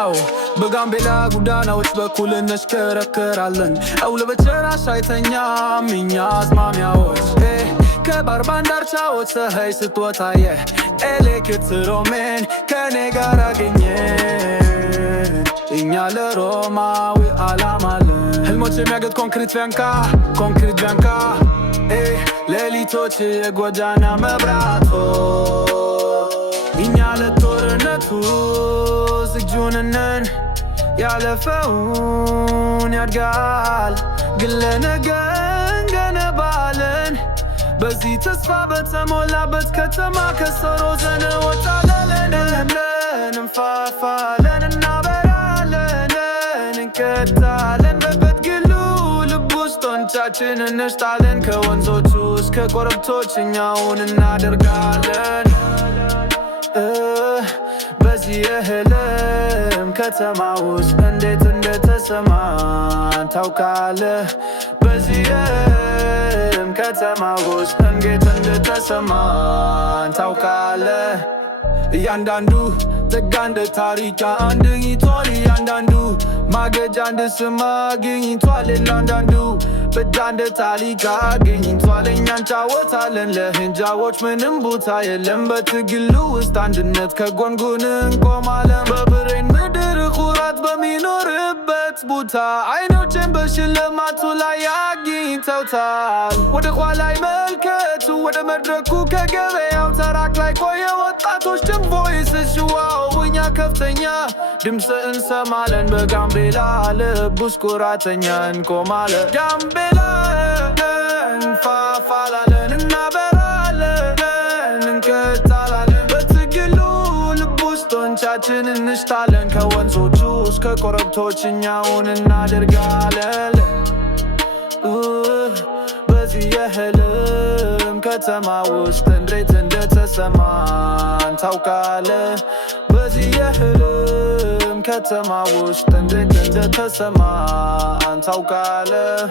አው በጋምቤላ ጎዳናዎች በኩል እንሽከረከራለን። ለበጨራሽ አይተኛም እኛ አዝማሚያዎች ከባህር ዳርቻዎች ፀሐይ ስትወጣ ኤሌክትሮሜን ከኔ ጋር አገኘን። እኛ ለሮማዊ ዓላማ አለን። ህልሞች የሚያገጥ ኮንክሪት ቢያንካ ሌሊቶች የጎዳና መብራቶች እኛ ለጦርነቱ ዝግጁ ነን። ያለፈውን ያድጋል ግን ለነገ እንገነባለን። በዚህ ተስፋ በተሞላበት ከተማ ከሰሮ ዘንወጣለን። እንፋፋለን፣ እናበራለን፣ እንቀጣለን። በበትግሉ ልብ ውስጥ ጦንቻችን እንሽጣለን። ከወንዞቹ እስከ ኮረብቶች እኛውን እናደርጋለን። በዚህ የህልም ከተማ ውስጥ እንዴት እንደተሰማን ታውቃለህ? በዚህ የህልም ከተማ ውስጥ እንዴት እንደተሰማን ታውቃለህ? እያንዳንዱ ዘጋ እንደ ታሪክ አንድ ግኝቷል። እያንዳንዱ ማገጃ እንደ ስም አግኝቷል። አንዳንዱ በዳ እንደ ታሪክ አግኝቷል። እኛ እንጫወታለን ለህንጃዎች ምንም ቦታ የለም። በትግሉ ውስጥ አንድነት ከጎንጉን እንቆማለን። በብሬን ምድር ኩራት በሚኖርበት ቦታ አይኖችን በሽልማቱ ላይ አግኝተውታል። ወደ ኋላ ይመልከቱ ወደ መድረኩ ከገበያው ተራክ ላይ ቆየ ወጣቶች ቮይስ ሽዋው እኛ ከፍተኛ ድምፅ እንሰማለን። በጋምቤላ ልብ ውስጥ ኩራተኛ እንቆማለን። ጋምቤላ እንፋፋላለን፣ እናበራለን፣ እንቀጣላለን። በትግሉ ልብ ውስጥ ጦንቻችን እንሽጣለን። ከወንዞቹ እስከ ኮረብቶች እኛውን እናደርጋለን። በዚህ የህልም ከተማ ውስጥ እንዴት እንደተሰማን ታውቃለህ? በዚህ የህልም ከተማ ውስጥ እንዴት እንደተሰማን ታውቃለህ?